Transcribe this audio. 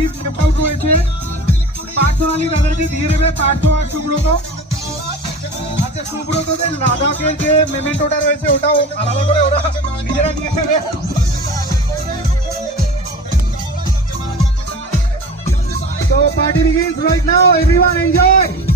List left out রয়েছে, পার্সোনালি তাদেরকে দিয়ে দেবে পার্থ আর সুব্রত। আচ্ছা, সুব্রতদের লাদাখের যে মেমেন্টোটা রয়েছে ওটাও আলাদা করে ওরা নিজেরা নিয়ে নেবে। So party begins right now, everyone enjoy!